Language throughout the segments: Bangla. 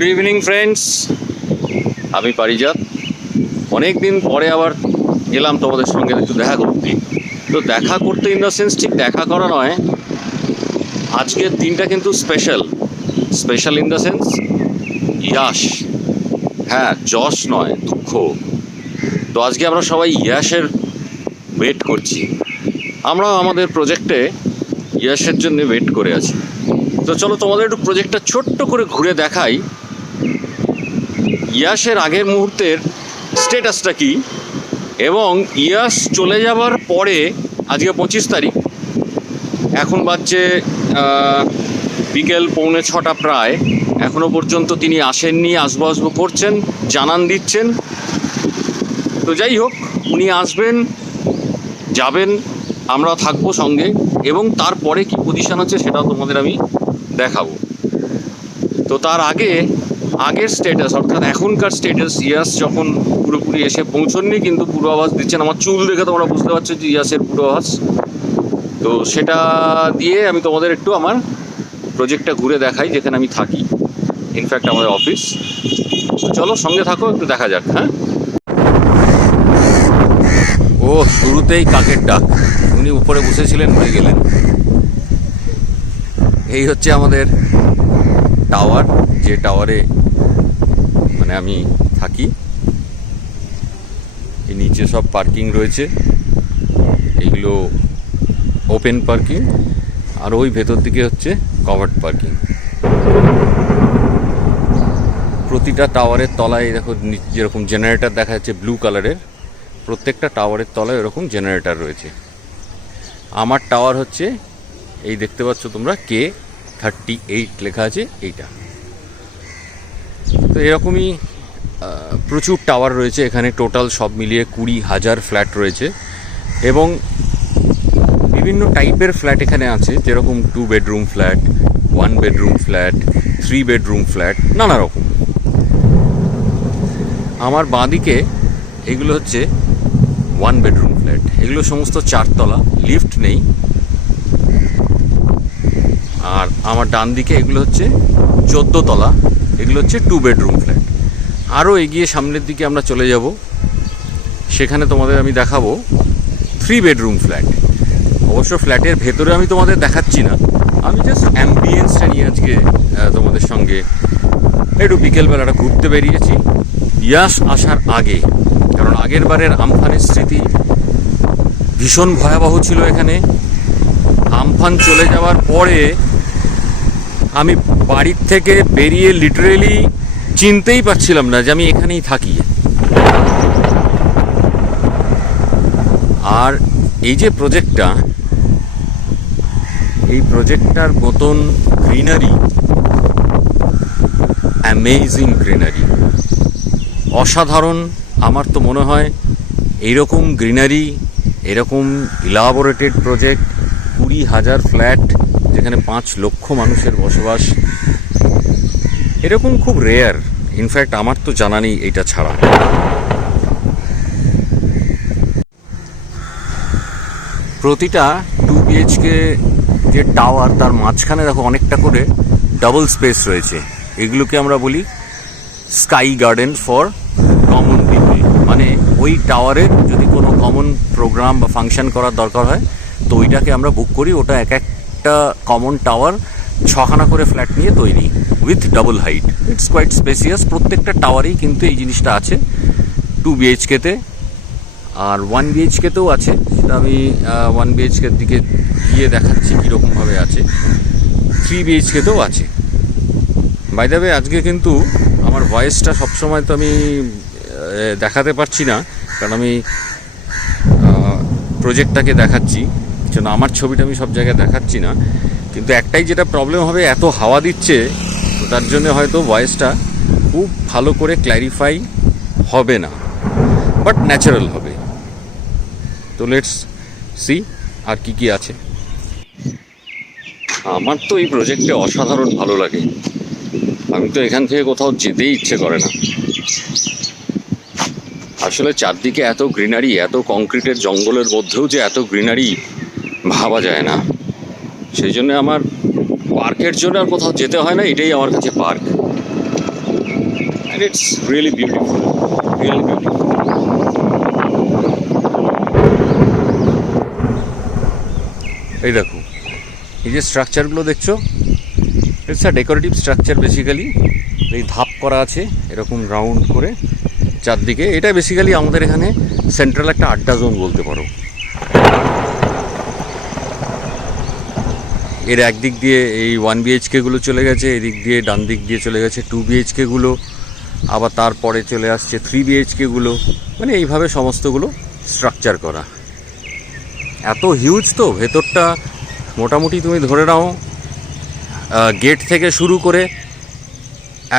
গুড ইভিনিং ফ্রেন্ডস, আমি পারিজাত। অনেক দিন পরে আবার এলাম তোমাদের সঙ্গে একটু দেখা করতে। তো দেখা করতে ইন দ্য সেন্স ঠিক দেখা করা নয়, আজকের দিনটা কিন্তু special. Special in the sense Yash, হ্যাঁ যশ নয়, দুঃখ। তো আজকে আমরা সবাই ইয়াশের ওয়েট করছি। আমরা আমাদের প্রজেক্টে ইয়াশের জন্য ওয়েট করে আছি। তো চলো তোমাদের একটু প্রজেক্টটা ছোট্ট করে ঘুরে দেখাই। ইয়াশের আগের মুহূর্তের স্ট্যাটাসটা কি, এবং ইয়াশ চলে যাবার পরে আজকে 25 তারিখ, এখন বাজছে বিকেল 6:45 প্রায়। এখনও পর্যন্ত তিনি আসেননি, আসবো করছেন, জানান দিচ্ছেন। তো যাই হোক, উনি আসবেন, যাবেন, আমরা থাকবো সঙ্গে, এবং তারপরে কি পজিশন হচ্ছে সেটাও তোমাদের আমি দেখাবো। তো তার আগের স্ট্যাটাস, অর্থাৎ এখনকার স্ট্যাটাস, ইয়াস যখন পুরোপুরি এসে পৌঁছননি কিন্তু পূর্বাভাস দিচ্ছেন। আমার চুল দেখে তোমরা বুঝতে পারছো যে ইয়াসের পূর্বাভাস। তো সেটা দিয়ে আমি তোমাদের একটু আমার প্রজেক্টটা ঘুরে দেখাই, যেখানে আমি থাকি, ইনফ্যাক্ট আমাদের অফিস। চলো সঙ্গে থাকো, একটু দেখা যাক। হ্যাঁ, ও শুরুতেই কাকের ডাক, উনি উপরে বসেছিলেন, হয়ে গেলেন। এই হচ্ছে আমাদের টাওয়ার, যে টাওয়ারে মানে আমি থাকি। এই নিচে সব পার্কিং রয়েছে, এগুলো ওপেন পার্কিং, আর ওই ভেতর দিকে হচ্ছে কভার্ড পার্কিং। প্রতিটা টাওয়ারের তলায় দেখো যেরকম জেনারেটর দেখা যাচ্ছে ব্লু কালারের, প্রত্যেকটা টাওয়ারের তলায় এরকম জেনারেটর রয়েছে। আমার টাওয়ার হচ্ছে এই দেখতে পাচ্ছ তোমরা, K38 লেখা আছে এইটা। তো এরকমই প্রচুর টাওয়ার রয়েছে এখানে। টোটাল সব মিলিয়ে 20,000 ফ্ল্যাট রয়েছে, এবং বিভিন্ন টাইপের ফ্ল্যাট এখানে আছে, যেরকম 2 bedroom flat, 1 bedroom flat, 3 bedroom flat, নানা রকম। আমার বাঁদিকে এগুলো হচ্ছে 1 বেডরুম ফ্ল্যাট, এগুলো সমস্ত 4 তলা, লিফট নেই। আর আমার ডান দিকে এগুলো হচ্ছে 14 তলা, এগুলো হচ্ছে 2 বেডরুম ফ্ল্যাট। আরও এগিয়ে সামনের দিকে আমরা চলে যাব, সেখানে তোমাদের আমি দেখাবো 3 বেডরুম ফ্ল্যাট। অবশ্য ফ্ল্যাটের ভেতরে আমি তোমাদের দেখাচ্ছি না, আমি জাস্ট অ্যাম্বিয়েন্সটা নিয়ে আজকে তোমাদের সঙ্গে একটু বিকেলবেলাটা ঘুরতে বেরিয়েছি ইয়াস আসার আগে। কারণ আগের বারের আমফানের স্মৃতি ভীষণ ভয়াবহ ছিল এখানে। আমফান চলে যাওয়ার পরে আমি বাড়ির থেকে বেরিয়ে লিটারেলি চিনতেই পারছিলাম না যে আমি এখানেই থাকি। আর এই যে প্রজেক্টটা, এই প্রজেক্টটার মতন গ্রিনারি, অ্যামেজিং গ্রিনারি, অসাধারণ। আমার তো মনে হয় এইরকম গ্রিনারি, এরকম ইলাবোরেটেড প্রজেক্ট, 20,000 ফ্ল্যাট, যেখানে 5 লক্ষ মানুষের বসবাস, এরকম খুব রেয়ার। ইনফ্যাক্ট আমার তো জানা নেই এইটা ছাড়া। প্রতিটা 2 BHK যে টাওয়ার, তার মাঝখানে দেখো অনেকটা করে ডাবল স্পেস রয়েছে। এগুলোকে আমরা বলি sky garden for common people. মানে ওই টাওয়ারের যদি কোনো কমন প্রোগ্রাম বা ফাংশন করার দরকার হয়, তো ওইটাকে আমরা বুক করি। ওটা একটা কমন টাওয়ার 6খানা করে ফ্ল্যাট নিয়ে তৈরি, with double height. It's quite spacious. প্রত্যেকটা টাওয়ারেই কিন্তু এই জিনিসটা আছে 2 BHK-তে, আর 1 BHK-তেও আছে। সেটা আমি 1 BHK-র দিকে গিয়ে দেখাচ্ছি কীরকমভাবে আছে। 3 BHK-তেও আছে। বাই দ্য ওয়ে, আজকে কিন্তু আমার ভয়েসটা সবসময় তো আমি দেখাতে পারছি না, কারণ আমি প্রজেক্টটাকে দেখাচ্ছি, জন্য আমার ছবিটা আমি সব জায়গায় দেখাচ্ছি না। কিন্তু একটাই যেটা প্রবলেম হবে, এত হাওয়া দিচ্ছে, তো তার জন্য হয়তো ভয়েসটা খুব ভালো করে ক্ল্যারিফাই হবে না, বাট ন্যাচারাল হবে। তো লেটস সি আর কি আছে। আমার তো এই প্রজেক্টে অসাধারণ ভালো লাগে। আমি তো এখান থেকে কোথাও যেতেই ইচ্ছে করে না। আসলে চারদিকে এত গ্রিনারি, এত কংক্রিটের জঙ্গলের মধ্যেও যে এত গ্রিনারি ভাবা যায় না। সেই জন্য আমার পার্কের জন্য আর কোথাও যেতে হয় না, এটাই আমার কাছে park. and it's really beautiful, really beautiful. এই দেখো, এই যে স্ট্রাকচারগুলো দেখছো, it's a decorative structure basically. এই ধাপ করা আছে এরকম রাউন্ড করে চারদিকে। এটা বেসিক্যালি আমাদের এখানে সেন্ট্রাল একটা আড্ডা জোন বলতে পারো। এর একদিক দিয়ে এই 1 BHK গুলো চলে গেছে, এদিক দিয়ে ডান দিক দিয়ে চলে গেছে 2 BHK গুলো, আবার তারপরে চলে আসছে 3 BHK গুলো, মানে এইভাবে সমস্তগুলো স্ট্রাকচার করা। এত হিউজ তো ভেতরটা, মোটামুটি তুমি ধরে নাও গেট থেকে শুরু করে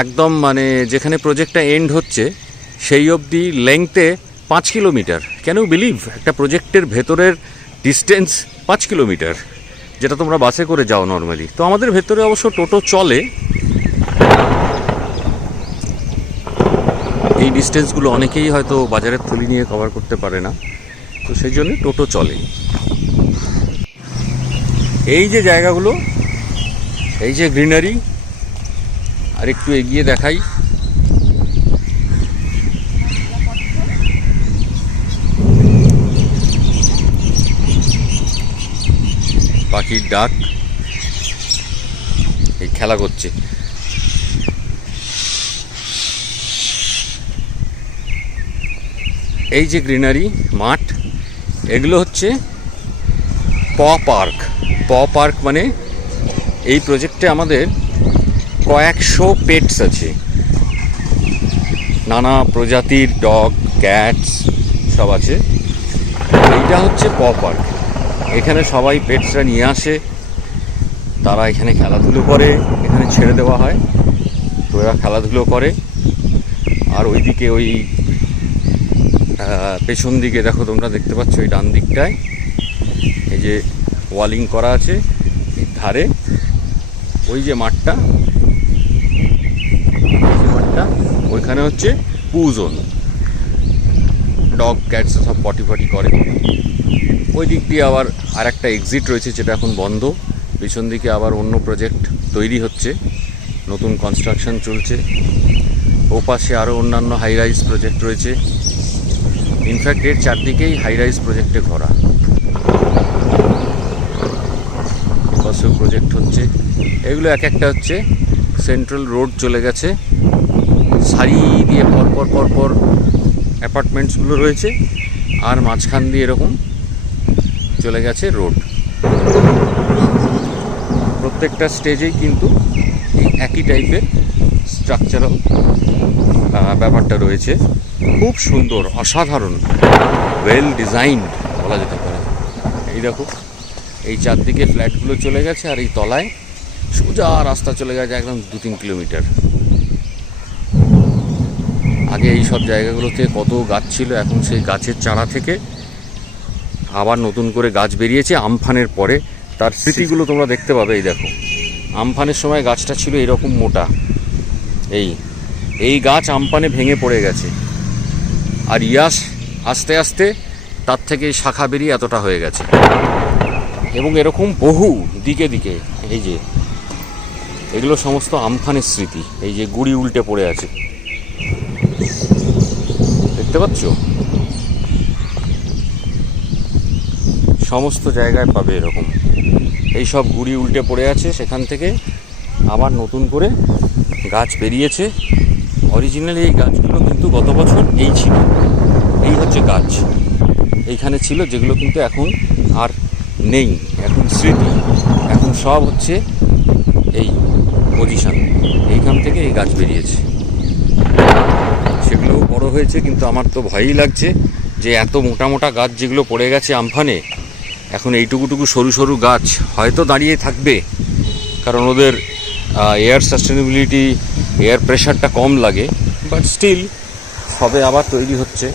একদম মানে যেখানে প্রজেক্টটা এন্ড হচ্ছে সেই অবধি লেংথে 5 কিলোমিটার। ক্যান ইউ বিলিভ একটা প্রজেক্টের ভেতরের ডিস্টেন্স 5 কিলোমিটার, যেটা তোমরা বাসে করে যাও নর্মালি। তো আমাদের ভেতরে অবশ্য টোটো চলে, এই ডিস্টেন্সগুলো অনেকেই হয়তো বাজারের থলি নিয়ে কভার করতে পারে না, তো সেই জন্য টোটো চলে। এই যে জায়গাগুলো, এই যে গ্রিনারি, আর একটু এগিয়ে দেখাই, পাখির ডাক, এই খেলা করছে। এই যে গ্রিনারি মাঠ, এগুলো হচ্ছে পার্ক। পার্ক মানে এই প্রজেক্টে আমাদের কয়েকশো পেটস আছে, নানা প্রজাতির ডগ, ক্যাটস সব আছে। এইটা হচ্ছে পার্ক। এখানে সবাই পেটসরা নিয়ে আসে, তারা এখানে খেলাধুলো করে, এখানে ছেড়ে দেওয়া হয়, তো এরা খেলাধুলো করে। আর ওইদিকে ওই পেছন দিকে দেখো, তোমরা দেখতে পাচ্ছ এই ডান দিকটায় এই যে ওয়ালিং করা আছে, এই ধারে ওই যে মাঠটা, ওইখানে হচ্ছে পু জোন, ডগ ক্যাটস সব পটি করে। ওই দিক দিয়ে আবার আর একটা এক্সিট রয়েছে, যেটা এখন বন্ধ। পিছন দিকে আবার অন্য প্রজেক্ট তৈরি হচ্ছে, নতুন কনস্ট্রাকশন চলছে। ও পাশে আরও অন্যান্য হাই রাইজ প্রজেক্ট রয়েছে। ইনফ্যাক্ট এর চারদিকেই হাই রাইজ প্রজেক্টে ভরা। পাশেও প্রজেক্ট হচ্ছে। এগুলো এক একটা হচ্ছে সেন্ট্রাল রোড চলে গেছে, সারি দিয়ে পরপর অ্যাপার্টমেন্টসগুলো রয়েছে, আর মাঝখান দিয়ে এরকম চলে গেছে রোড। প্রত্যেকটা স্টেজেই কিন্তু একই টাইপের স্ট্রাকচারাল ব্যাপারটা রয়েছে। খুব সুন্দর, অসাধারণ, ওয়েল ডিজাইনড বলা যেতে পারে। এই দেখো, এই চারদিকে ফ্ল্যাটগুলো চলে গেছে, আর এই তলায় সোজা রাস্তা চলে গেছে একদম 2-3 কিলোমিটার। আগে এই সব জায়গাগুলোতে কত গাছ ছিল, এখন সেই গাছের চারা থেকে আবার নতুন করে গাছ বেরিয়েছে আমফানের পরে। তার স্মৃতিগুলো তোমরা দেখতে পাবে। এই দেখো, আমফানের সময় গাছটা ছিল এরকম মোটা, এই গাছ আমফানে ভেঙে পড়ে গেছে, আর ইয়াস আস্তে আস্তে তার থেকে শাখা বেরিয়ে এতটা হয়ে গেছে। এবং এরকম বহু দিকে দিকে, এই যে এগুলো সমস্ত আমফানের স্মৃতি। এই যে গুড়ি উল্টে পড়ে আছে, দেখতে পাচ্ছ? সমস্ত জায়গায় পাবে এরকম, এই সব গুড়ি উল্টে পড়ে আছে, সেখান থেকে আবার নতুন করে গাছ বেরিয়েছে। অরিজিনালি এই গাছগুলো কিন্তু গত বছর এই ছিল, এই হচ্ছে গাছ এইখানে ছিল, যেগুলো কিন্তু এখন আর নেই, এখন স্মৃতি। এখন সব হচ্ছে এই পজিশন, এইখান থেকে এই গাছ বেরিয়েছে। সেগুলোও বড় হয়েছে, কিন্তু আমার তো ভয়ই লাগছে যে এত মোটা মোটা গাছ যেগুলো পড়ে গেছে আমফানে, এখন এইটুকুটুকু সরু সরু গাছ হয়তো দাঁড়িয়ে থাকবে, কারণ ওদের এয়ার সাস্টেনেবিলিটি, এয়ার প্রেশারটা কম লাগে, বাট স্টিল সবে আবার তৈরি হচ্ছে।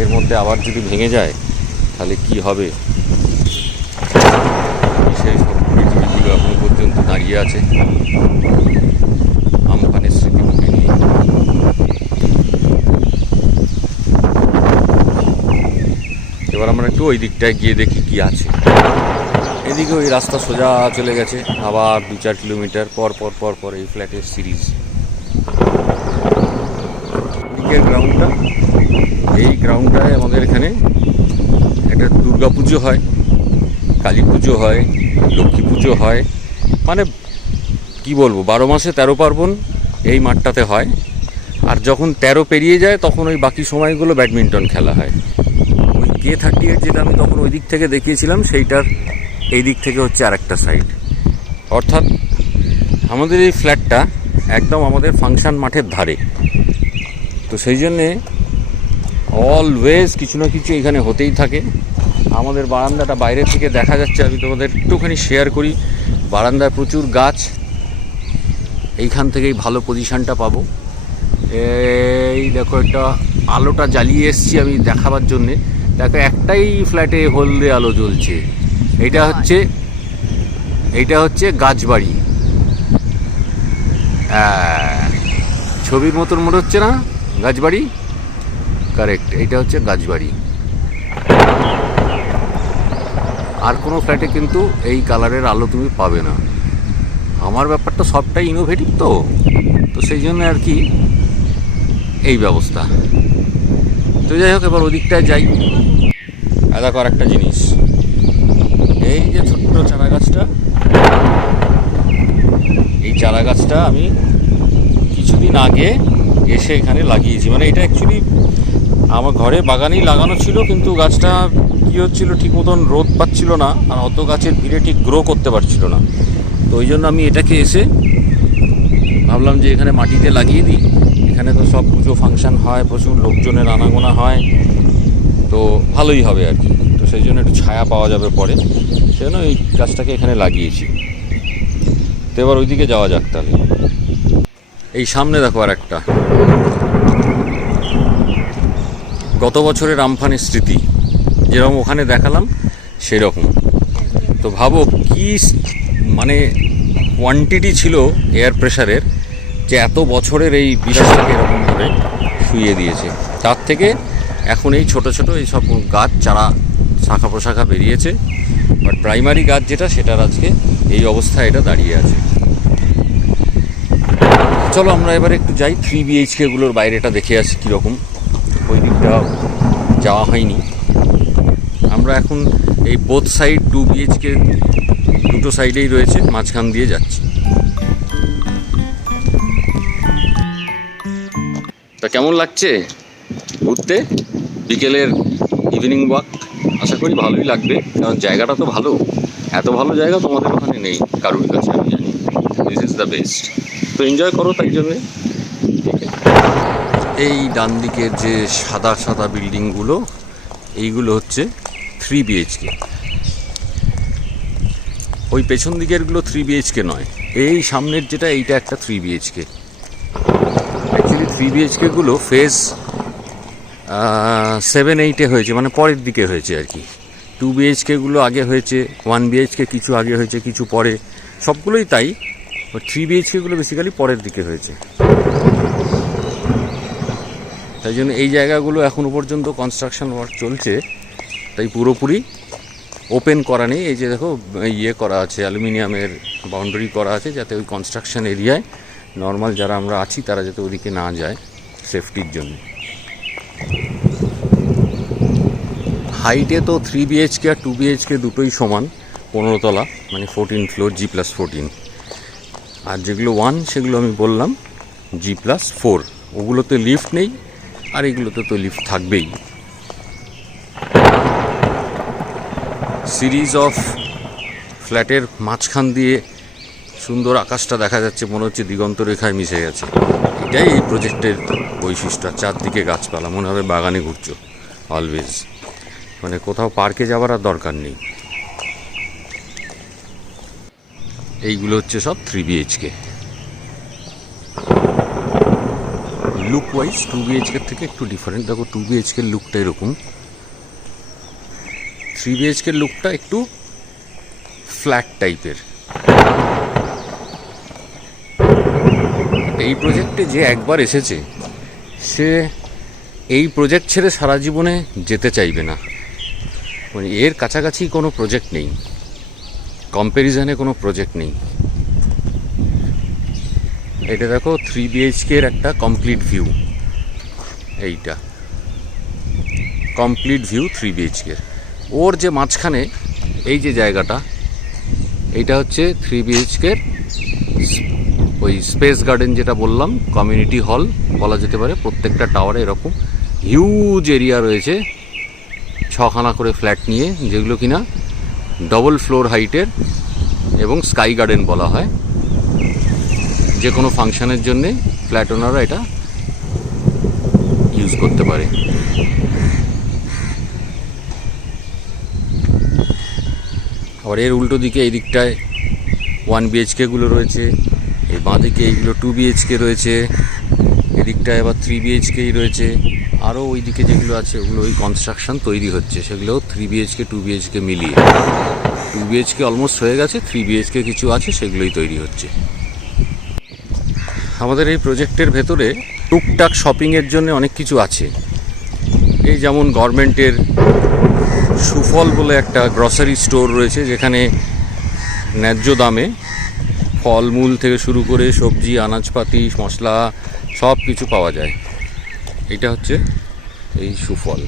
এর মধ্যে আবার যদি ভেঙে যায় তাহলে কি হবে? সেই সব পৃথিবীগুলো এখনো পর্যন্ত দাঁড়িয়ে আছে আমফানের স্মৃতিগুলি নিয়ে। এবার আমরা একটু ওই দিকটায় গিয়ে দেখি কি আছে। এদিকে ওই রাস্তা সোজা চলে গেছে, আবার 2-4 কিলোমিটার পর পর এই ফ্ল্যাটের সিরিজ। দিকের গ্রাউন্ডটা, এই গ্রাউন্ডটায় আমাদের এখানে একটা দুর্গা পুজো হয়, কালী পুজো হয়, লক্ষ্মী পুজো হয়, মানে কি বলবো 12 মাসে 13 পার্বণ এই মাঠটাতে হয়। আর যখন 13 পেরিয়ে যায় তখন ওই বাকি সময়গুলো ব্যাডমিন্টন খেলা হয়। ওই K38 যেটা আমি তখন ওই দিক থেকে দেখিয়েছিলাম সেইটার এই দিক থেকে হচ্ছে আর একটা সাইড। অর্থাৎ আমাদের এই ফ্ল্যাটটা একদম আমাদের ফাংশন মাঠের ধারে, তো সেই জন্যে অলওয়েজ কিছু না কিছু এখানে হতেই থাকে। আমাদের বারান্দাটা বাইরে থেকে দেখা যাচ্ছে, আমি তোমাদের একটুখানি শেয়ার করি। বারান্দায় প্রচুর গাছ, এইখান থেকেই ভালো পজিশানটা পাবো। এই দেখো একটা আলোটা জ্বালিয়ে এসছি আমি দেখাবার জন্যে। দেখো একটাই ফ্ল্যাটে হলদে আলো জ্বলছে, এইটা হচ্ছে গাছবাড়ি। ছবির মতন মনে হচ্ছে না গাছবাড়ি? কারেক্ট, এইটা হচ্ছে গাছবাড়ি। আর কোনো ফ্ল্যাটে কিন্তু এই কালারের আলো তুমি পাবে না। আমার ব্যাপারটা সবটাই ইনোভেটিভ, তো সেই জন্য আর কি এই ব্যবস্থা। তো যাই হোক, এবার ওদিকটায় যাই। দেখো আর একটা জিনিস, এই যে ছোট্ট চারা গাছটা, এই চারা গাছটা আমি কিছুদিন আগে এসে এখানে লাগিয়েছি। মানে এটা অ্যাকচুয়ালি আমার ঘরে বাগানেই লাগানো ছিল, কিন্তু গাছটা কী হচ্ছিল, ঠিক মতন রোদ পাচ্ছিল না, আর অত গাছের ভিড়ে ঠিক গ্রো করতে পারছিল না। তো ওই জন্য আমি এটাকে এসে ভাবলাম যে এখানে মাটিতে লাগিয়ে দিই। এখানে তো সব পুজো ফাংশান হয়, প্রচুর লোকজনের আনাগোনা হয়, তো ভালোই হবে আর কি। তো সেই জন্য একটু ছায়া পাওয়া যাবে পরে, সেই জন্য এই গাছটাকে এখানে লাগিয়েছি। তো এবার ওইদিকে যাওয়া যাক তাহলে। এই সামনে দেখো আর একটা গত বছরের আমফানের স্মৃতি, যেরকম ওখানে দেখালাম সেরকম। তো ভাবো কি মানে কোয়ান্টিটি ছিল এয়ার প্রেশারের, যে এত বছরের এই বিলাসটাকে এরকমভাবে শুইয়ে দিয়েছে। তার থেকে এখন এই ছোট ছোট এই সব গাছ চারা শাখা প্রশাখা বেরিয়েছে, বাট প্রাইমারি গাছ যেটা, সেটার আজকে এই অবস্থায় এটা দাঁড়িয়ে আছে। চলো আমরা এবারে একটু যাই 3 BHKগুলোর বাইরেটা দেখে আসি কীরকম। ওই দিকটা যাওয়া হয়নি। আমরা এখন এই বোথ সাইড 2 BHK দুটো সাইডেই রয়েছে, মাঝখান দিয়ে যাচ্ছি। তা কেমন লাগছে ঘুরতে বিকেলের ইভিনিং ওয়াক? আশা করি ভালোই লাগবে, কারণ জায়গাটা তো ভালো। এত ভালো জায়গা তোমাদের ওখানে নেই কারোর কাছে, আমি জানি। This is the best. তো এনজয় করো তাই জন্যে। এই ডান দিকের যে সাদা সাদা বিল্ডিংগুলো, এইগুলো হচ্ছে 3 BHK। ওই পেছন দিকেরগুলো 3 BHK নয়, এই সামনের যেটা, এইটা একটা 3 BHK। অ্যাকচুয়ালি 3 BHKগুলো ফেজ 7-8-এ হয়েছে, মানে পরের দিকে হয়েছে আর কি। 2 BHKগুলো আগে হয়েছে, 1 BHK কিছু আগে হয়েছে, কিছু পরে, সবগুলোই তাই। 3 BHKগুলো বেসিক্যালি পরের দিকে হয়েছে। তাই জন্য এই জায়গাগুলো এখনও পর্যন্ত কনস্ট্রাকশন ওয়ার্ক চলছে, তাই পুরোপুরি ওপেন করা নেই। এই যে দেখো ইয়ে করা আছে, অ্যালুমিনিয়ামের বাউন্ডারি করা আছে, যাতে ওই কনস্ট্রাকশন এরিয়ায় নর্মাল যারা আমরা আছি তারা যাতে ওদিকে না যায়, সেফটির জন্য। হাইটে তো 3 BHK আর 2 BHK দুটোই সমান, 15 তলা, মানে 14 ফ্লোর, G+14। আর যেগুলো 1 সেগুলো আমি বললাম G+4। ওগুলোতে লিফট নেই, আর এগুলোতে তো লিফট থাকবেই। সিরিজ অফ ফ্ল্যাটের মাঝখান দিয়ে সুন্দর আকাশটা দেখা যাচ্ছে, মনে হচ্ছে দিগন্ত রেখায় মিশে গেছে। এটাই এই প্রজেক্টের বৈশিষ্ট্য। চারদিকে গাছপালা, মনে হবে বাগানে ঘুরছো অলওয়েজ, মানে কোথাও পার্কে যাওয়ার আর দরকার নেই। এইগুলো হচ্ছে সব 3 BHK। লুক ওয়াইজ 2 BHK থেকে একটু ডিফারেন্ট। দেখো 2 BHK লুকটা এরকম, 3 BHK লুকটা একটু ফ্ল্যাট টাইপের। এই প্রজেক্টে যে একবার এসেছে, সে এই প্রজেক্ট ছেড়ে সারা জীবনে যেতে চাইবে না। মানে এর কাছাকাছি কোনো প্রজেক্ট নেই, কম্প্যারিজনে কোনো প্রজেক্ট নেই। এটা দেখো 3 BHK এর একটা কমপ্লিট ভিউ। এইটা কমপ্লিট ভিউ 3 বিএইচকে। ওর যে মাঝখানে এই যে জায়গাটা, এইটা হচ্ছে 3 বিএইচকের ওই স্পেস গার্ডেন যেটা বললাম, কমিউনিটি হল বলা যেতে পারে। প্রত্যেকটা টাওয়ারে এরকম হিউজ এরিয়া রয়েছে, 6খানা করে ফ্ল্যাট নিয়ে, যেগুলো কিনা ডবল ফ্লোর হাইটের এবং স্কাই গার্ডেন বলা হয়। যে কোনো ফাংশনের জন্যে ফ্ল্যাট ওনাররা এটা ইউজ করতে পারে। আবার এর উল্টো দিকে এই দিকটায় 1 বিএইচকেগুলো রয়েছে, এই বাঁদিকে এইগুলো 2 বিএইচকে রয়েছে, এদিকটায় আবার 3 বিএইচকেই রয়েছে। আরও ওই দিকে যেগুলো আছে ওগুলো ওই কনস্ট্রাকশন তৈরি হচ্ছে, সেগুলোও 3 বিএইচকে 2 বিএইচকে মিলিয়ে। 2 বিএইচকে অলমোস্ট হয়ে গেছে, 3 বিএইচকে কিছু আছে, সেগুলোই তৈরি হচ্ছে। আমাদের এই প্রজেক্টের ভেতরে টুকটাক শপিংয়ের জন্য অনেক কিছু আছে। এই যেমন গভর্নমেন্টের সুফল বলে একটা গ্রসারি স্টোর রয়েছে, যেখানে ন্যায্য দামে ফলমূল থেকে শুরু করে সবজি, আনাজপাতি, মশলা সব কিছু পাওয়া যায়। এটা হচ্ছে এই সুফল।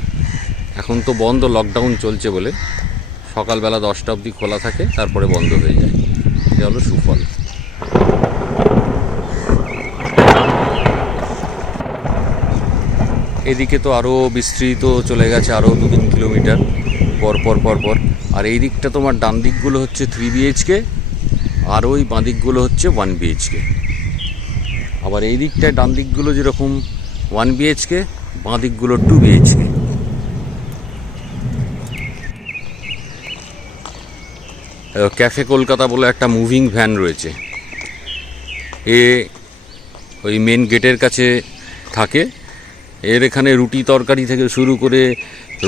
এখন তো বন্ধ, লকডাউন চলছে বলে সকালবেলা 10টা অবধি খোলা থাকে, তারপরে বন্ধ হয়ে যায়। এটা হলো সুফল। এদিকে তো আরও বিস্তৃত চলে গেছে, আরও 2-3 কিলোমিটার পর। আর এই দিকটা তোমার ডান দিকগুলো হচ্ছে 3 বিএইচকে, আর ওই বাঁ দিকগুলো হচ্ছে 1 বিএইচকে। আবার এই দিকটায় ডান দিকগুলো যেরকম 1 বিএইচকে, বাঁ দিকগুলো 2 বিএইচকে। ক্যাফে কলকাতা বলে একটা মুভিং ভ্যান রয়েছে, এ ওই মেন গেটের কাছে থাকে। এর এখানে রুটি তরকারি থেকে শুরু করে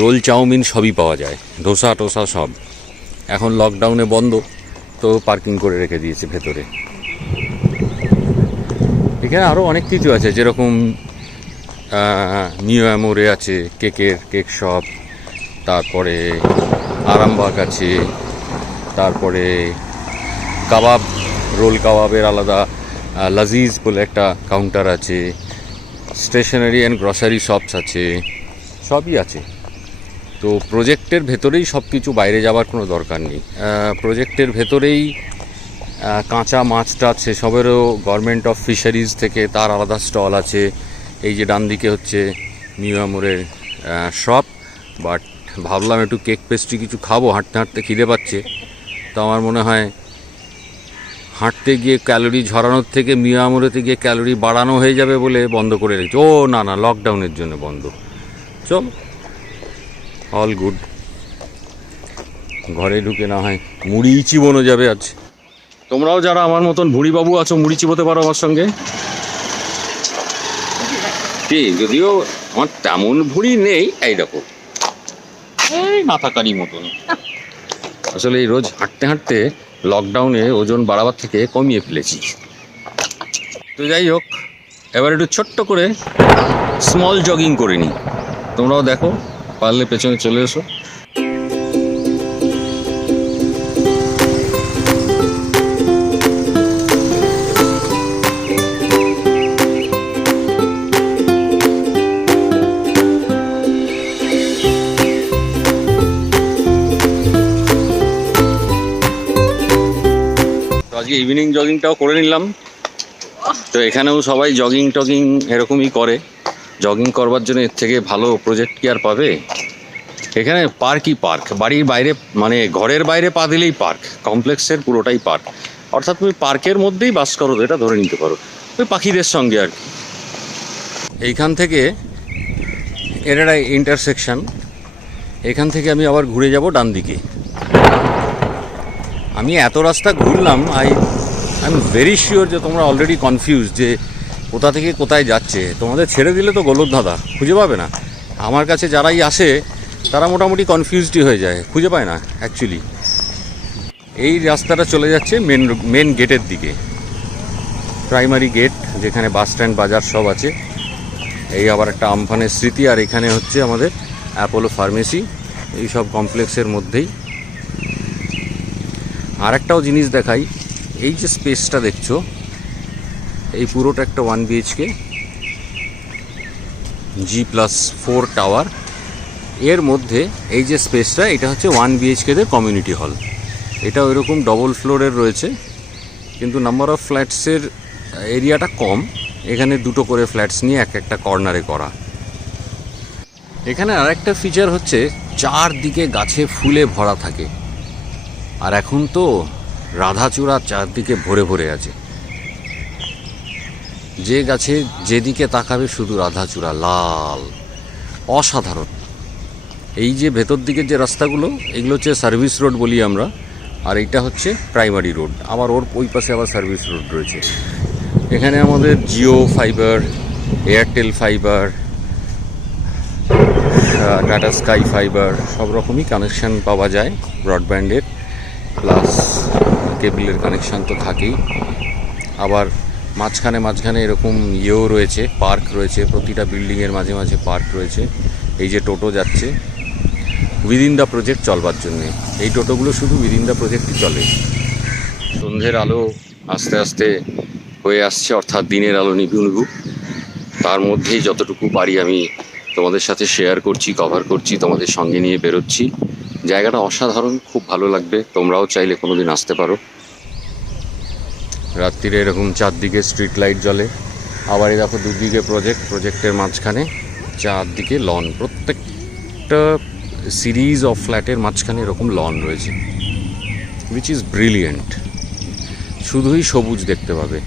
রোল, চাউমিন সবই পাওয়া যায়, ধোসা টোসা সব। এখন লকডাউনে বন্ধ, তো পার্কিং করে রেখে দিয়েছে ভেতরে। এখানে আরও অনেক কিছু আছে, যেরকম নিউ অ্যামোরে আছে কেক শপ, তারপরে আরামবাগ আছে, তারপরে কাবাব, রোল কাবাবের আলাদা লাজিজ বলে একটা কাউন্টার আছে, স্টেশনারি অ্যান্ড গ্রসারি শপস আছে, সবই আছে। তো প্রজেক্টের ভেতরেই সব কিছু, বাইরে যাওয়ার কোনো দরকার নেই। প্রজেক্টের ভেতরেই কাঁচা মাছ টাছ সেসবেরও গভর্নমেন্ট অফ ফিশারিজ থেকে তার আলাদা স্টল আছে। এই যে ডান দিকে হচ্ছে নিউ আমোরের শপ। বাট ভাবলাম একটু কেক পেস্ট্রি কিছু খাবো, হাঁটতে হাঁটতে খিদে পাচ্ছে। তো আমার মনে হয় হাঁটতে গিয়ে ক্যালোরি ঝরানোর থেকে মিয়ামোরেতে গিয়ে ক্যালোরি বাড়ানো হয়ে যাবে বলে বন্ধ করে রেখেছি। ও না, লকডাউনের জন্য বন্ধ। চল, অল গুড। ঘরে ঢুকে না হয় মুড়ি চিবোনো যাবে আজ। তোমরাও যারা আমার মতন ভুঁড়িবাবু আছো, মুড়ি চিবোতে পারো আমার সঙ্গে। কি, যদিও আমার তেমন ভুঁড়ি নেই, এই দেখো এই মাথাকারি মতন। আসলে এই রোজ হাঁটতে হাঁটতে লকডাউনে ওজন বাড়াবার থেকে কমিয়ে ফেলেছি। তো যাই হোক, এবার একটু ছোট্ট করে স্মল জগিং করে নিই। তোমরাও দেখো, পারলে পেছনে চলে এসো। আজকে ইভিনিং জগিংটাও করে নিলাম। তো এখানেও সবাই জগিং টগিং এরকমই করে। জগিং করবার জন্য এর থেকে ভালো প্রজেক্ট কি আর পাবে? এখানে পার্কই পার্ক, বাড়ির বাইরে মানে ঘরের বাইরে পা দিলেই পার্ক, কমপ্লেক্সের পুরোটাই পার্ক। অর্থাৎ তুমি পার্কের মধ্যেই বাস করো, এটা ধরে নিতে পারো, ওই পাখিদের সঙ্গে আর কি। এইখান থেকে এর একটা ইন্টারসেকশন, এখান থেকে আমি আবার ঘুরে যাব ডান দিকে। আমি এত রাস্তা ঘুরলাম, আই এম ভেরি শিওর যে তোমরা অলরেডি কনফিউজ যে কোথা থেকে কোথায় যাচ্ছে। তোমাদের ছেড়ে দিলে তো গোলক ধাঁধা খুঁজে পাবে না। আমার কাছে যারাই আসে তারা মোটামুটি কনফিউজডই হয়ে যায়, খুঁজে পায় না অ্যাকচুয়ালি। এই রাস্তাটা চলে যাচ্ছে মেন গেটের দিকে, প্রাইমারি গেট, যেখানে বাস স্ট্যান্ড বাজার সব আছে। এই আবার একটা আমফানের স্মৃতি। আর এখানে হচ্ছে আমাদের অ্যাপোলো ফার্মেসি, এই সব কমপ্লেক্সের মধ্যেই। আর একটাও জিনিস দেখাই, এই যে স্পেসটা দেখছো, এই পুরোটা একটা 1 বিএইচকে। G+4 tower. এর মধ্যে এই যে স্পেসটা, এটা হচ্ছে 1 BHK-দের কমিউনিটি হল। এটা ওইরকম ডবল ফ্লোরের রয়েছে, কিন্তু নাম্বার অফ ফ্ল্যাটসের এরিয়াটা কম। এখানে দুটো করে ফ্ল্যাটস নিয়ে একটা কর্নারে করা। এখানে আরেকটা ফিচার হচ্ছে চারদিকে গাছে ফুলে ভরা থাকে। আর এখন তো রাধাচূড়া চারদিকে ভরে ভরে আছে। যে গাছে যেদিকে তাকাবে শুধু রাধাচূড়া, লাল, অসাধারণ। এই যে ভেতর দিকের যে রাস্তাগুলো, এগুলো হচ্ছে সার্ভিস রোড বলি আমরা, আর এইটা হচ্ছে প্রাইমারি রোড। আবার ওর ওই পাশে আবার সার্ভিস রোড রয়েছে। এখানে আমাদের Jio fibre, Airtel fibre, tata sky fibre সব রকমই কানেকশান পাওয়া যায় ব্রডব্যান্ডের, প্লাস কেবলের কানেকশান তো থাকেই। আবার মাঝখানে মাঝখানে এরকম ইয়েও রয়েছে, পার্ক রয়েছে, প্রতিটা বিল্ডিংয়ের মাঝে মাঝে পার্ক রয়েছে। এই যে টোটো যাচ্ছে উইদিন দ্য প্রজেক্ট চলবার জন্যে, এই টোটোগুলো শুধু উইদিন দ্য প্রজেক্টই চলে। সন্ধ্যের আলো আস্তে আস্তে হয়ে আসছে, অর্থাৎ দিনের আলো নিভু নিভু। তার মধ্যেই যতটুকু পারি আমি তোমাদের সাথে শেয়ার করছি, কভার করছি, তোমাদের সঙ্গে নিয়ে বেরোচ্ছি। জায়গাটা অসাধারণ, খুব ভালো লাগবে। তোমরাও চাইলে কোনো দিন আসতে পারো। রাত্রিরে এরকম চারদিকে স্ট্রিট লাইট জ্বলে। আবার এই দেখো দুদিকে প্রজেক্টের মাঝখানে চারদিকে লন। প্রত্যেকটা সিরিজ অফ ফ্ল্যাটের মাঝখানে এরকম লন রয়েছে, উইচ ইজ ব্রিলিয়েন্ট। শুধুই সবুজ দেখতে পাবে।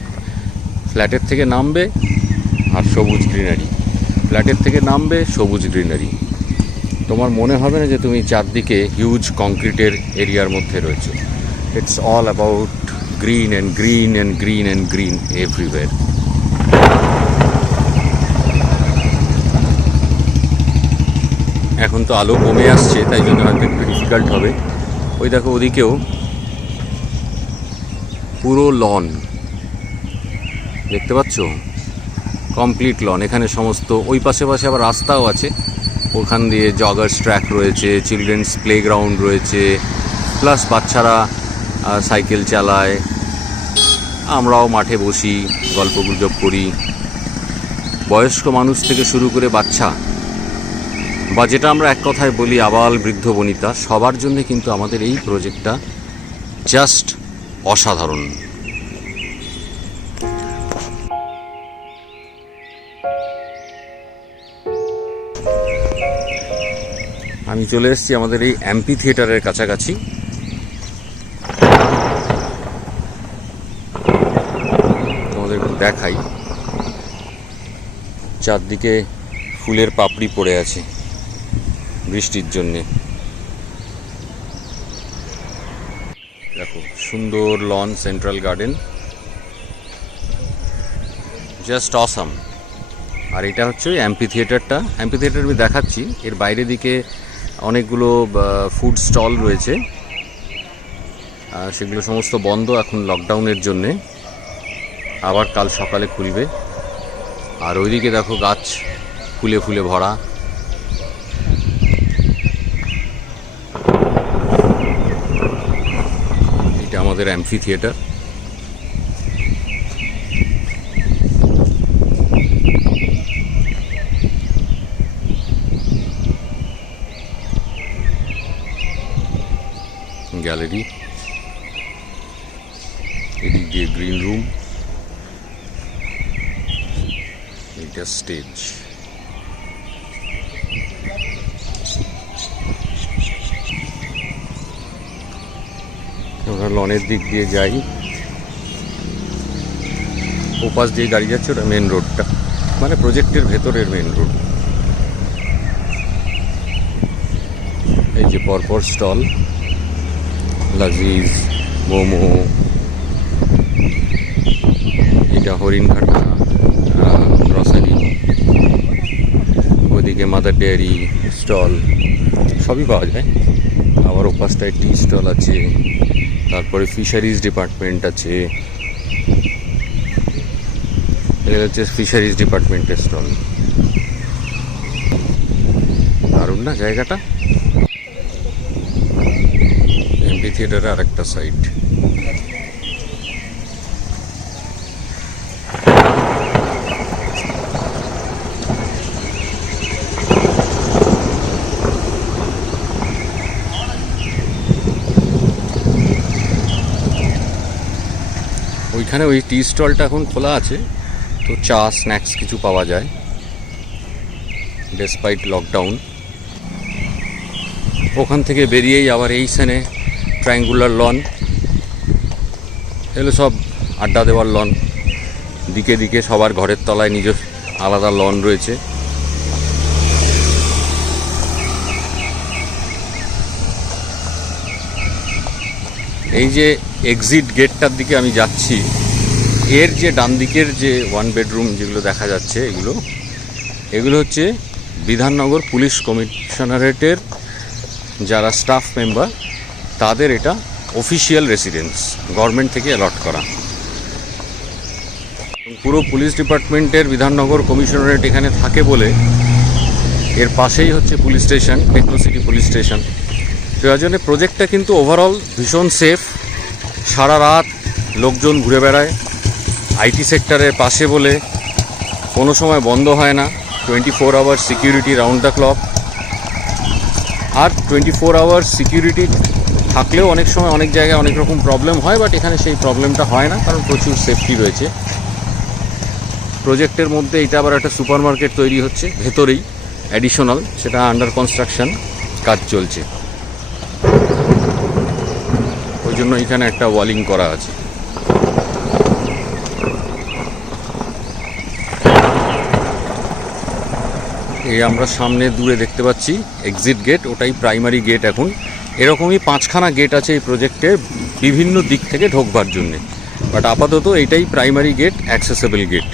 ফ্ল্যাটের থেকে নামবে আর সবুজ গ্রিনারি, ফ্ল্যাটের থেকে নামবে সবুজ গ্রিনারি। তোমার মনে হবে না যে তুমি চারদিকে হিউজ কংক্রিটের এরিয়ার মধ্যে রয়েছে। It's all about green and green and green and green everywhere. এখন তো আলো কমে আসছে, তাই জন্য হয়তো একটু ডিফিকাল্ট হবে। ওই দেখো ওদিকেও পুরো লন দেখতে পাচ্ছ, কমপ্লিট লন। এখানে সমস্ত ওই পাশে পাশে আবার রাস্তাও আছে, ওখান দিয়ে জগার্স ট্র্যাক রয়েছে, চিলড্রেন্স প্লেগ্রাউন্ড রয়েছে, প্লাস বাচ্চারা সাইকেল চালায়, আমরাও মাঠে বসি, গল্পগুজব করি। বয়স্ক মানুষ থেকে শুরু করে বাচ্চা, বা যেটা আমরা এক কথায় বলি আবাল বৃদ্ধ বনিতা, সবার জন্যে কিন্তু আমাদের এই প্রজেক্টটা জাস্ট অসাধারণ। আমি চলে এসেছি আমাদের এই অ্যাম্পি থিয়েটারের কাছাকাছি। তোমাদের একটু দেখাই, চারদিকে ফুলের পাপড়ি পড়ে আছে বৃষ্টির জন্যে। দেখো সুন্দর lawn, central garden, just awesome. আর এটা হচ্ছে ওই অ্যাম্পি থিয়েটারটা। অ্যাম্পি থিয়েটার আমি দেখাচ্ছি। এর বাইরে দিকে অনেকগুলো ফুড স্টল রয়েছে, সেগুলো সমস্ত বন্ধ এখন লকডাউনের জন্যে। আবার কাল সকালে খুলবে। আর ওইদিকে দেখো গাছ ফুলে ফুলে ভরা। এটা আমাদের অ্যাম্পি থিয়েটার। গ্যালারি, এদিক দিয়ে গ্রিন রুম, এটা স্টেজ। আমরা লনের দিক দিয়ে যাই, ওপাশ দিয়ে গাড়ি যাচ্ছে, ওটা মেন রোডটা, মানে প্রজেক্টের ভেতরের মেন রোড। এই যে পরপর স্টল, লাজিজ, মোমো, এটা হরিণঘাটা গ্রসারি, ওদিকে মাদার ডেয়ারি স্টল, সবই পাওয়া যায়। আবার ওপাশটায় টি স্টল আছে, তারপরে ফিশারিজ ডিপার্টমেন্ট আছে। এটা হচ্ছে ফিশারিজ ডিপার্টমেন্টের স্টল। দারুণ না জায়গাটা? এমপি থিয়েটারের আরেকটা সাইড। এইখানে ওই টি স্টলটা এখন খোলা আছে, তো চা স্ন্যাক্স কিছু পাওয়া যায় ডেসপাইট লকডাউন। ওখান থেকে বেরিয়েই আবার এইখানে ট্রায়াঙ্গুলার লন, এগুলো সব আড্ডা দেওয়ার লন। দিকে দিকে সবার ঘরের তলায় নিজস্ব আলাদা লন রয়েছে। এই যে এক্সিট গেটটার দিকে আমি যাচ্ছি, এর যে ডান দিকের যে 1 বেডরুম যেগুলো দেখা যাচ্ছে, এগুলো হচ্ছে বিধাননগর পুলিশ কমিশনারেটের যারা স্টাফ মেম্বার তাদের এটা অফিসিয়াল রেসিডেন্স, গভর্নমেন্ট থেকে অ্যালট করা। পুরো পুলিশ ডিপার্টমেন্টের বিধাননগর কমিশনারেট এখানে থাকে বলে এর পাশেই হচ্ছে police station, techno city police station. যার জন্য প্রজেক্টটা কিন্তু ওভারঅল ভীষণ সেফ। সারা রাত লোকজন ঘুরে বেড়ায়, আইটি সেক্টরের পাশে বলে কোনো সময় বন্ধ হয় না। 24 hour security round the clock. আর 24 আওয়ার সিকিউরিটি থাকলেও অনেক সময় অনেক জায়গায় অনেক রকম প্রবলেম হয়, বাট এখানে সেই প্রবলেমটা হয় না, কারণ প্রচুর সেফটি রয়েছে। প্রজেক্টের মধ্যে এটা আবার একটা সুপার মার্কেট তৈরি হচ্ছে ভেতরেই, অ্যাডিশনাল, সেটা আন্ডার কনস্ট্রাকশন, কাজ চলছে। ওই জন্য এখানে একটা ওয়ালিং করা আছে। এই আমরা সামনে দূরে দেখতে পাচ্ছি এক্সিট গেট, ওটাই প্রাইমারি গেট। এখন এরকমই 5খানা গেট আছে এই প্রজেক্টে বিভিন্ন দিক থেকে ঢোকবার জন্যে, বাট আপাতত এটাই প্রাইমারি গেট, অ্যাক্সেসেবল গেট।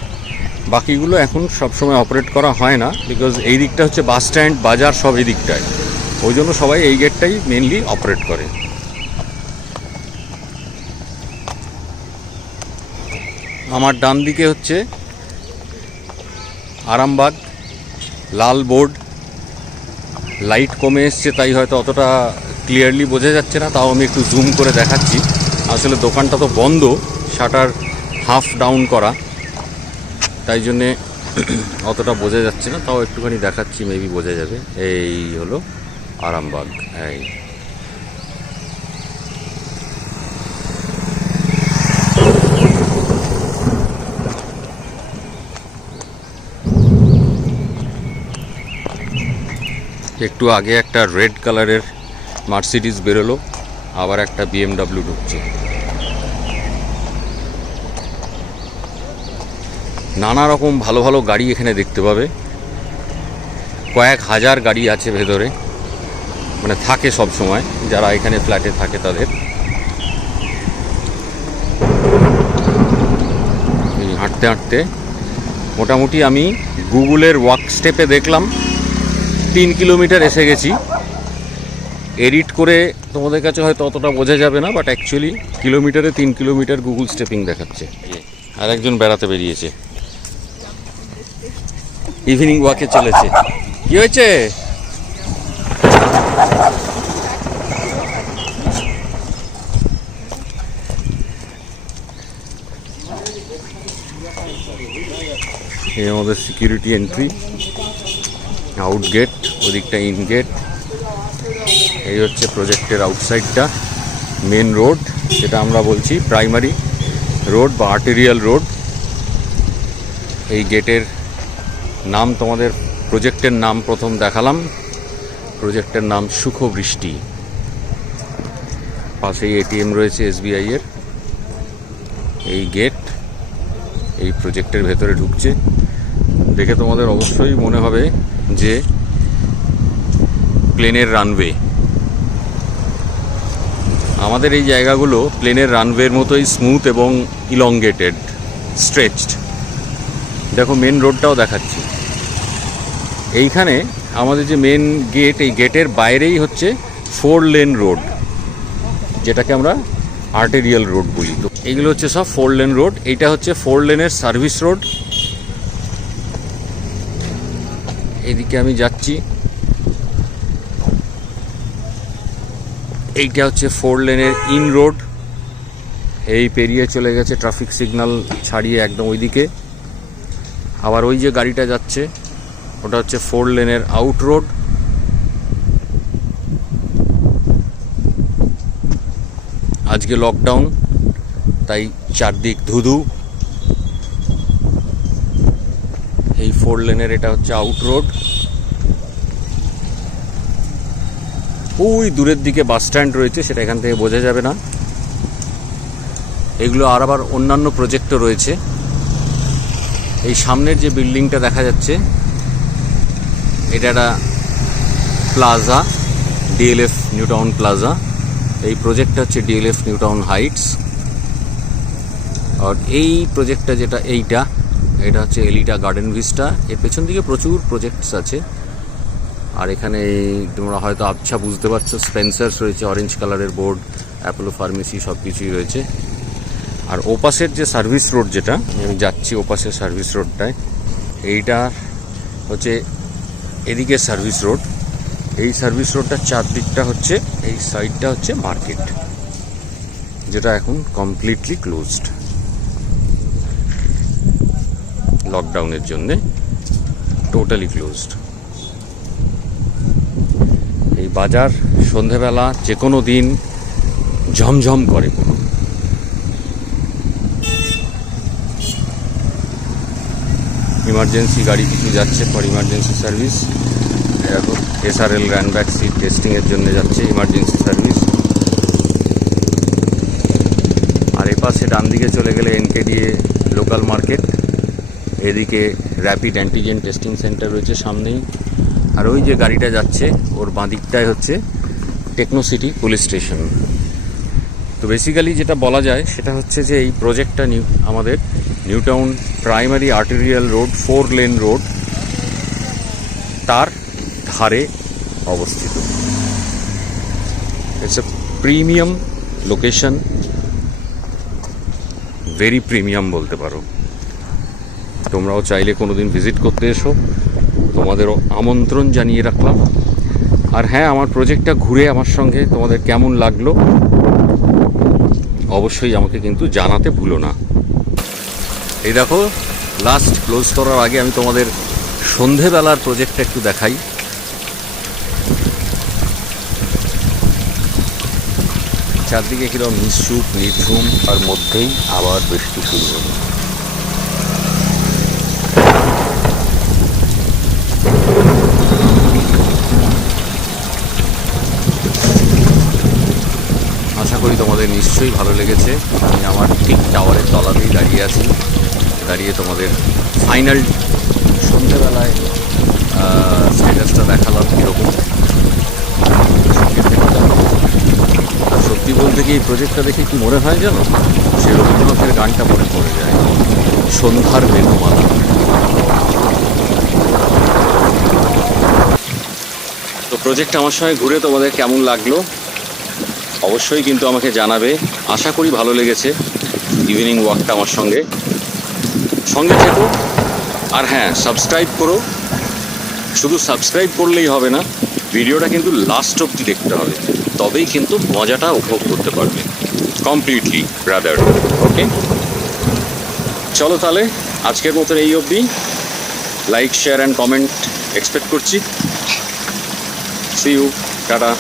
বাকিগুলো এখন সবসময় অপারেট করা হয় না, বিকজ এই দিকটা হচ্ছে বাস স্ট্যান্ড, বাজার সব এই দিকটায়, ওই জন্য সবাই এই গেটটাই মেনলি অপারেট করে। আমার ডান দিকে হচ্ছে আরামবাগ, লাল বোর্ড, লাইট কমে এসছে তাই হয়তো অতটা ক্লিয়ারলি বোঝা যাচ্ছে না, তাও আমি একটু জুম করে দেখাচ্ছি। আসলে দোকানটা তো বন্ধ, শাটার হাফ ডাউন করা, তাই জন্যে অতটা বোঝা যাচ্ছে না, তাও একটুখানি দেখাচ্ছি, মেবি বোঝা যাবে। এই হলো আরামবাগ। এই একটু আগে একটা রেড কালারের মার্সিডিজ বেরোলো, আবার একটা BMW ঢুকছে। নানা রকম ভালো ভালো গাড়ি এখানে দেখতে পাবে, কয়েক হাজার গাড়ি আছে ভেতরে, মানে থাকে সব সময়, যারা এখানে ফ্ল্যাটে থাকে তাদের। হাঁটতে হাঁটতে মোটামুটি আমি গুগলের ওয়াক স্টেপে দেখলাম 3 কিলোমিটার এসে গেছি। এডিট করে তোমাদের কাছে হয়তো অতটা বোঝা যাবে না, বাট অ্যাকচুয়ালি কিলোমিটারে 3 কিলোমিটার গুগল স্টেপিং দেখাচ্ছে। আর একজন বেড়াতে বেরিয়েছে, ইভিনিং ওয়াকে চলেছে। কি হয়েছে? এই আমাদের সিকিউরিটি এন্ট্রি, আউট গেট, ওদিকটা ইন গেট। এই হচ্ছে প্রজেক্টের আউটসাইডটা, মেন রোড, যেটা আমরা বলছি প্রাইমারি রোড বা আর্টেরিয়াল রোড। এই গেটের নাম তোমাদের, প্রজেক্টের নাম প্রথম দেখালাম, প্রজেক্টের নাম সুখ বৃষ্টি। পাশেই ATM রয়েছে SBI এর। এই গেট এই প্রজেক্টের ভেতরে ঢুকছে, দেখে তোমাদের অবশ্যই মনে হবে যে প্লেনের রানওয়ে। আমাদের এই জায়গাগুলো প্লেনের রানওয়ের মতোই স্মুথ এবং ইলংগেটেড, স্ট্রেচড। দেখো মেন রোডটাও দেখাচ্ছি। এইখানে আমাদের যে মেন গেট, এই গেটের বাইরেই হচ্ছে 4 লেন রোড, যেটাকে আমরা আর্টেরিয়াল রোড বলি। তো এইগুলো হচ্ছে সব 4 লেন রোড। এইটা হচ্ছে 4 লেনের সার্ভিস রোড। এইদিকে আমি যাচ্ছি, এইটা হচ্ছে 4 লেনের ইন রোড। এই পেরিয়ে চলে গেছে ট্রাফিক সিগন্যাল ছাড়িয়ে একদম ওইদিকে। আবার ওই যে গাড়িটা যাচ্ছে ওটা হচ্ছে 4 লেনের আউট রোড। আজকে লকডাউন, তাই চারদিক ধুধু। এই 4 লেনের এটা হচ্ছে আউট রোড। ওই দূরের দিকে বাস স্ট্যান্ড রয়েছে, সেটা এখান থেকে বোঝা যাবে না। এগুলো আর আবার অন্যান্য প্রজেক্টও রয়েছে। এই সামনের যে বিল্ডিংটা দেখা যাচ্ছে এটা একটা plaza, DLF new town plaza. এই প্রজেক্টটা হচ্ছে ডিএলএফ নিউ টাউন হাইটস। আর এই প্রজেক্টটা যেটা এটা হচ্ছে এলিটা গার্ডেন ভিস্টা। এর পেছন দিকে প্রচুর প্রজেক্টস আছে। আর এখানে তোমরা হয়তো আবছা বুঝতে পারছো, স্পেন্সার্স রয়েছে, অরেঞ্জ কালারের বোর্ড, অ্যাপোলো ফার্মেসি সব কিছুই রয়েছে। আর ওপাশের যে সার্ভিস রোড, যেটা আমি যাচ্ছি ওপাশের সার্ভিস রোডটায়, এইটা হচ্ছে এদিকে সার্ভিস রোড। এই সার্ভিস রোডটার চারদিকটা হচ্ছে, এই সাইডটা হচ্ছে মার্কেট, যেটা এখন কমপ্লিটলি ক্লোজড লকডাউনের জন্যে, টোটালি ক্লোজড। এই বাজার সন্ধেবেলা যে কোনো দিন ঝমঝম করে। ইমার্জেন্সি গাড়ি কিছু যাচ্ছে ফর ইমার্জেন্সি সার্ভিস। এরকম SRL রানব্যাক সিট টেস্টিংয়ের জন্য যাচ্ছে ইমার্জেন্সি সার্ভিস। আর এপাশে ডান দিকে চলে গেলে NKDA লোকাল মার্কেট, এদিকে র্যাপিড অ্যান্টিজেন টেস্টিং সেন্টার রয়েছে সামনেই। আর ওই যে গাড়িটা যাচ্ছে ওর বাঁ দিকটায় হচ্ছে টেকনো সিটি পুলিশ স্টেশন। তো বেসিক্যালি যেটা বলা যায় সেটা হচ্ছে যে এই প্রজেক্টটা আমাদের new town primary arterial road, 4 lane road, তার ধারে অবস্থিত। It's a premium location, very premium বলতে পারো। তোমরাও চাইলে কোনোদিন ভিজিট করতে এসো, তোমাদেরও আমন্ত্রণ জানিয়ে রাখলাম। আর হ্যাঁ, আমার প্রজেক্টটা ঘুরে আমার সঙ্গে তোমাদের কেমন লাগলো অবশ্যই আমাকে কিন্তু জানাতে ভুলো না। এই দেখো, লাস্ট ক্লোজ করার আগে আমি তোমাদের সন্ধেবেলার প্রজেক্টটা একটু দেখাই। চারদিকে কিরকম নিশ্চুপ নির্ঝুম, আর মধ্যেই আবার বৃষ্টি শুরু হলো। আশা করি তোমাদের নিশ্চয়ই ভালো লেগেছে। আমি আমার ঠিক টাওয়ারের তলাতেই দাঁড়িয়ে আছি, দাঁড়িয়ে তোমাদের ফাইনাল সন্ধ্যেবেলায় স্ট্যাটাসটা দেখালাম কীরকম। আর সত্যি বলতে কি, এই প্রজেক্টটা দেখে কি মনে হয় জানো, সে রবীন্দ্রনাথের গানটা মনে পড়ে যায়, সন্ধ্যার মেঘমালা। তো প্রজেক্টটা আমার সঙ্গে ঘুরে তোমাদের কেমন লাগলো অবশ্যই কিন্তু আমাকে জানাবে। আশা করি ভালো লেগেছে ইভিনিং ওয়াকটা আমার সঙ্গে থেকো। আর হ্যাঁ, সাবস্ক্রাইব করো। শুধু সাবস্ক্রাইব করলেই হবে না, ভিডিওটা কিন্তু লাস্ট অবধি দেখতে হবে, তবেই কিন্তু মজাটা উপভোগ করতে পারবে কমপ্লিটলি, ব্রাদার। ওকে, চলো তাহলে আজকের মতন এই অবধি। Like, share and comment expect করছি। See you, tata.